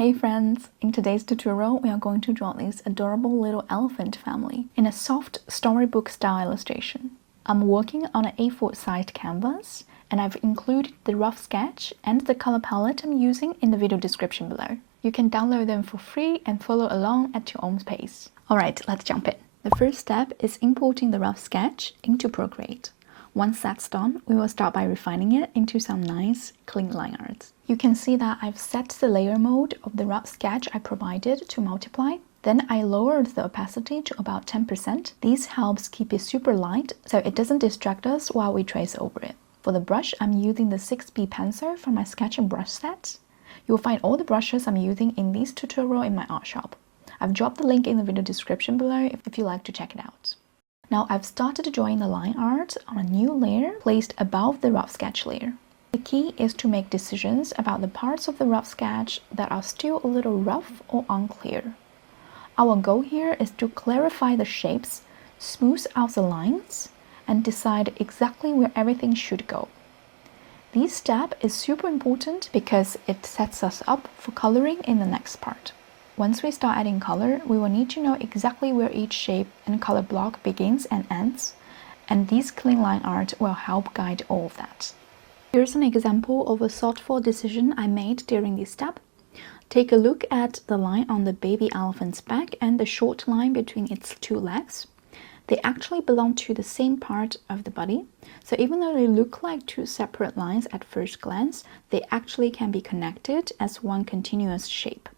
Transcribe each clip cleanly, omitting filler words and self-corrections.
Hey friends! In today's tutorial, we are going to draw this adorable little elephant family in a soft storybook-style illustration. I'm working on an A4 sized canvas, and I've included the rough sketch and the color palette I'm using in the video description below. You can download them for free and follow along at your own pace. Alright, let's jump in. The first step is importing the rough sketch into Procreate. Once that's done, we will start by refining it into some nice, clean line art. You can see that I've set the layer mode of the rough sketch I provided to multiply. Then I lowered the opacity to about 10%. This helps keep it super light so it doesn't distract us while we trace over it. For the brush, I'm using the 6B pencil from my sketch and brush set. You'll find all the brushes I'm using in this tutorial in my art shop. I've dropped the link in the video description below if you'd like to check it out. Now I've started drawing the line art on a new layer placed above the rough sketch layer. The key is to make decisions about the parts of the rough sketch that are still a little rough or unclear. Our goal here is to clarify the shapes, smooth out the lines, and decide exactly where everything should go. This step is super important because it sets us up for coloring in the next part. Once we start adding color, we will need to know exactly where each shape and color block begins and ends, and this clean line art will help guide all of that. Here's an example of a thoughtful decision I made during this step. Take a look at the line on the baby elephant's back and the short line between its two legs. They actually belong to the same part of the body, so even though they look like two separate lines at first glance, they actually can be connected as one continuous shape.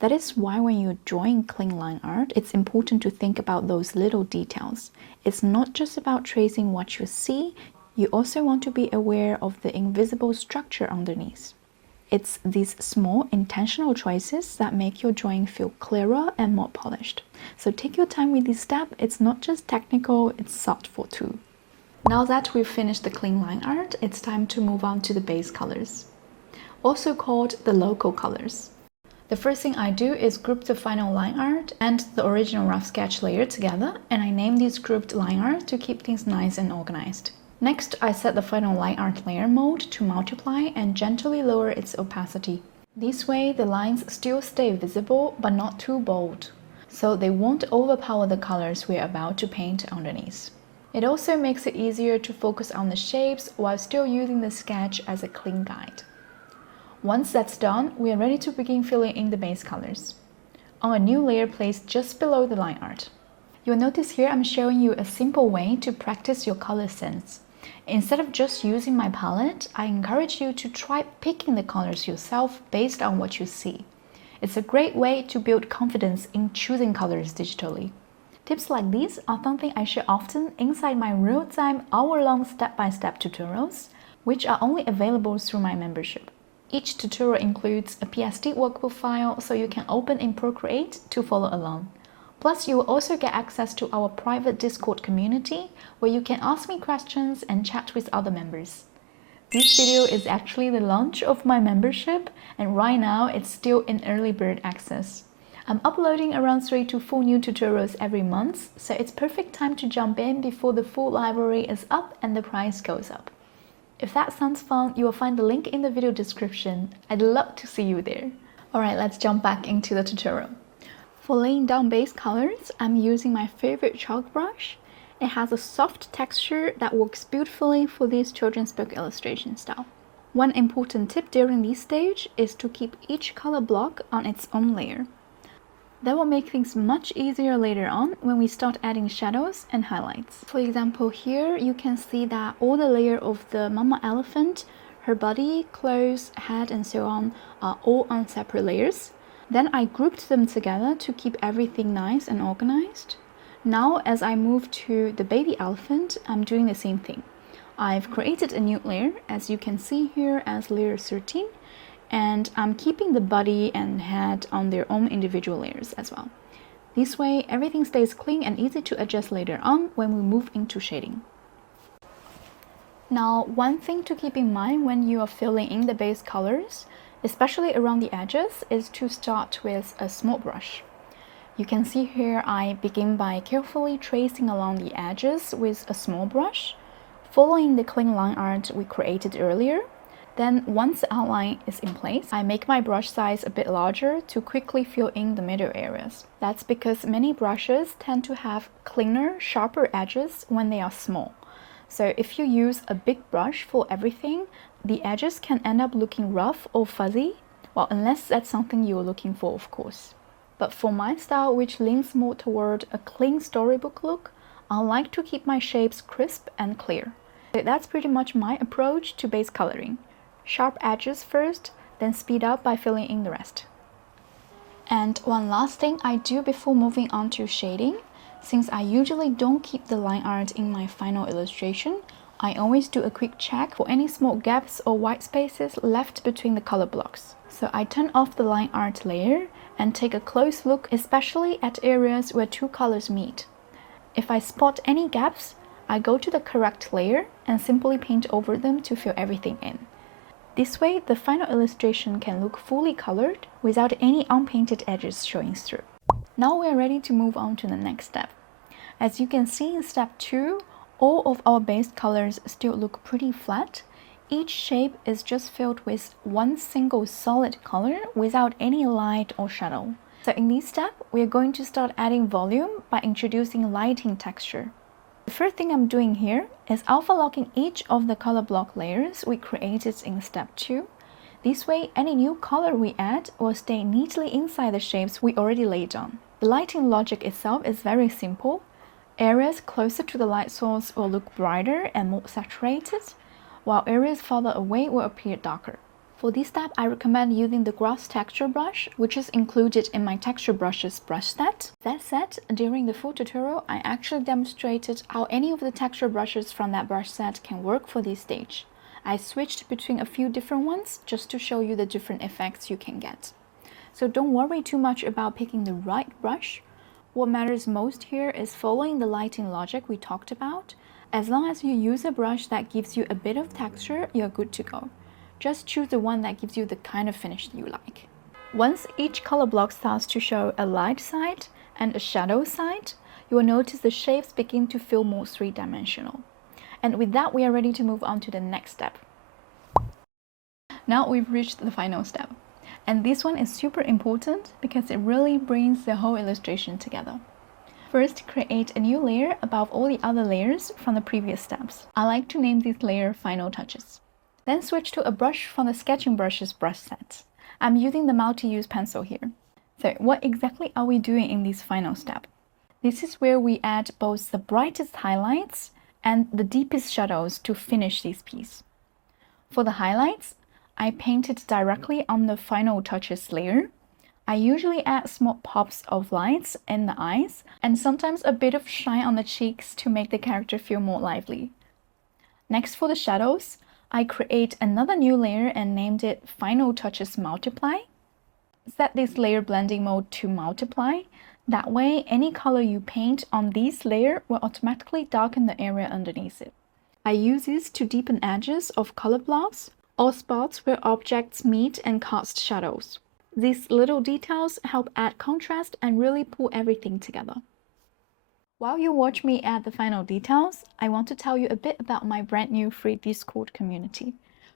That is why when you're drawing clean line art, it's important to think about those little details. It's not just about tracing what you see, you also want to be aware of the invisible structure underneath. It's these small intentional choices that make your drawing feel clearer and more polished. So take your time with this step. It's not just technical, it's thoughtful too. Now that we've finished the clean line art, it's time to move on to the base colors, also called the local colors. The first thing I do is group the final line art and the original rough sketch layer together, and I name these grouped line art to keep things nice and organized. Next, I set the final line art layer mode to multiply and gently lower its opacity. This way, the lines still stay visible but not too bold, so they won't overpower the colors we're about to paint underneath. It also makes it easier to focus on the shapes while still using the sketch as a clean guide. Once that's done, we are ready to begin filling in the base colors on a new layer placed just below the line art. You'll notice here I'm showing you a simple way to practice your color sense. Instead of just using my palette, I encourage you to try picking the colors yourself based on what you see. It's a great way to build confidence in choosing colors digitally. Tips like these are something I share often inside my real-time hour-long step-by-step tutorials, which are only available through my membership. Each tutorial includes a PSD workbook file so you can open in Procreate to follow along. Plus, you will also get access to our private Discord community where you can ask me questions and chat with other members. This video is actually the launch of my membership, and right now it's still in early bird access. I'm uploading around 3 to 4 new tutorials every month, so it's perfect time to jump in before the full library is up and the price goes up. If that sounds fun, you will find the link in the video description. I'd love to see you there. Alright, let's jump back into the tutorial. For laying down base colors, I'm using my favorite chalk brush. It has a soft texture that works beautifully for this children's book illustration style. One important tip during this stage is to keep each color block on its own layer. That will make things much easier later on when we start adding shadows and highlights. For example, here you can see that all the layers of the mama elephant, her body, clothes, head and so on are all on separate layers. Then I grouped them together to keep everything nice and organized. Now as I move to the baby elephant, I'm doing the same thing. I've created a new layer, as you can see here as layer 13. And I'm keeping the body and head on their own individual layers as well. This way, everything stays clean and easy to adjust later on when we move into shading. Now, one thing to keep in mind when you are filling in the base colors, especially around the edges, is to start with a small brush. You can see here I begin by carefully tracing along the edges with a small brush, following the clean line art we created earlier. Then once the outline is in place, I make my brush size a bit larger to quickly fill in the middle areas. That's because many brushes tend to have cleaner, sharper edges when they are small. So if you use a big brush for everything, the edges can end up looking rough or fuzzy, well, unless that's something you're looking for, of course. But for my style, which leans more toward a clean storybook look, I like to keep my shapes crisp and clear. So that's pretty much my approach to base coloring. Sharp edges first, then speed up by filling in the rest. And one last thing I do before moving on to shading, since I usually don't keep the line art in my final illustration, I always do a quick check for any small gaps or white spaces left between the color blocks. So I turn off the line art layer and take a close look, especially at areas where two colors meet. If I spot any gaps, I go to the correct layer and simply paint over them to fill everything in. This way, the final illustration can look fully colored without any unpainted edges showing through. Now we are ready to move on to the next step. As you can see in step 2, all of our base colors still look pretty flat. Each shape is just filled with one single solid color without any light or shadow. So in this step, we are going to start adding volume by introducing lighting texture. The first thing I'm doing here is alpha locking each of the color block layers we created in step 2. This way, any new color we add will stay neatly inside the shapes we already laid on. The lighting logic itself is very simple. Areas closer to the light source will look brighter and more saturated, while areas farther away will appear darker. For this step, I recommend using the grass texture brush, which is included in my texture brushes brush set. That said, during the full tutorial, I actually demonstrated how any of the texture brushes from that brush set can work for this stage. I switched between a few different ones just to show you the different effects you can get. So don't worry too much about picking the right brush. What matters most here is following the lighting logic we talked about. As long as you use a brush that gives you a bit of texture, you're good to go. Just choose the one that gives you the kind of finish you like. Once each color block starts to show a light side and a shadow side, you will notice the shapes begin to feel more three-dimensional. And with that, we are ready to move on to the next step. Now we've reached the final step. And this one is super important because it really brings the whole illustration together. First, create a new layer above all the other layers from the previous steps. I like to name this layer Final Touches. Then switch to a brush from the sketching brushes brush set. I'm using the multi-use pencil here. So what exactly are we doing in this final step? This is where we add both the brightest highlights and the deepest shadows to finish this piece. For the highlights, I painted directly on the Final Touches layer. I usually add small pops of lights in the eyes and sometimes a bit of shine on the cheeks to make the character feel more lively. Next, for the shadows, I create another new layer and named it Final Touches Multiply. Set this layer blending mode to multiply. That way, any color you paint on this layer will automatically darken the area underneath it. I use this to deepen edges of color blocks or spots where objects meet and cast shadows. These little details help add contrast and really pull everything together. While you watch me add the final details, I want to tell you a bit about my brand new free Discord community,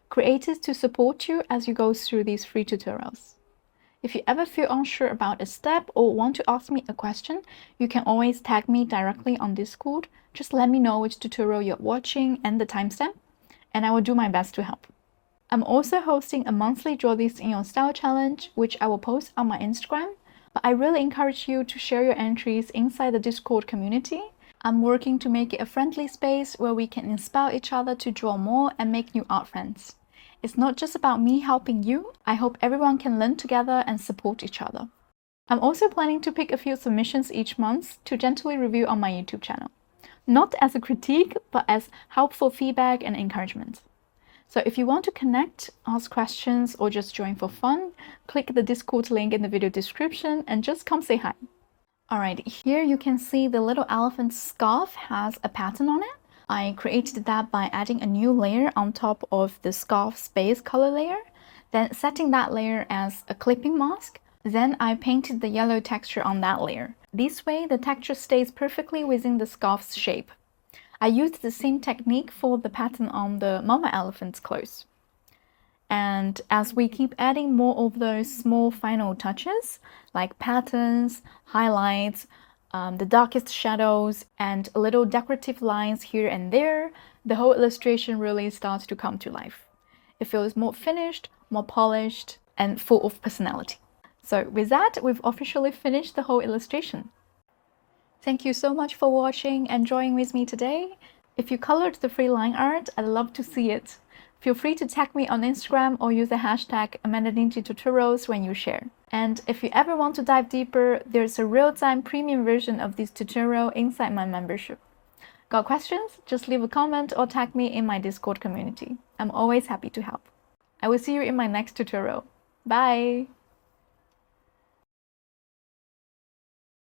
created to support you as you go through these free tutorials. If you ever feel unsure about a step or want to ask me a question, you can always tag me directly on Discord. Just let me know which tutorial you're watching and the timestamp, and I will do my best to help. I'm also hosting a monthly Draw This in Your Style challenge, which I will post on my Instagram. But I really encourage you to share your entries inside the Discord community. I'm working to make it a friendly space where we can inspire each other to draw more and make new art friends. It's not just about me helping you. I hope everyone can learn together and support each other. I'm also planning to pick a few submissions each month to gently review on my YouTube channel. Not as a critique, but as helpful feedback and encouragement. So if you want to connect, ask questions, or just join for fun, click the Discord link in the video description and just come say hi. Alright, here you can see the little elephant's scarf has a pattern on it. I created that by adding a new layer on top of the scarf's base color layer, then setting that layer as a clipping mask. Then I painted the yellow texture on that layer. This way the texture stays perfectly within the scarf's shape. I used the same technique for the pattern on the mama elephant's clothes. And as we keep adding more of those small final touches, like patterns, highlights, the darkest shadows, and little decorative lines here and there, the whole illustration really starts to come to life. It feels more finished, more polished, and full of personality. So with that, we've officially finished the whole illustration. Thank you so much for watching and drawing with me today. If you colored the free line art, I'd love to see it. Feel free to tag me on Instagram or use the hashtag AmandaNinjaTutorials when you share. And if you ever want to dive deeper, there's a real-time premium version of this tutorial inside my membership. Got questions? Just leave a comment or tag me in my Discord community. I'm always happy to help. I will see you in my next tutorial. Bye!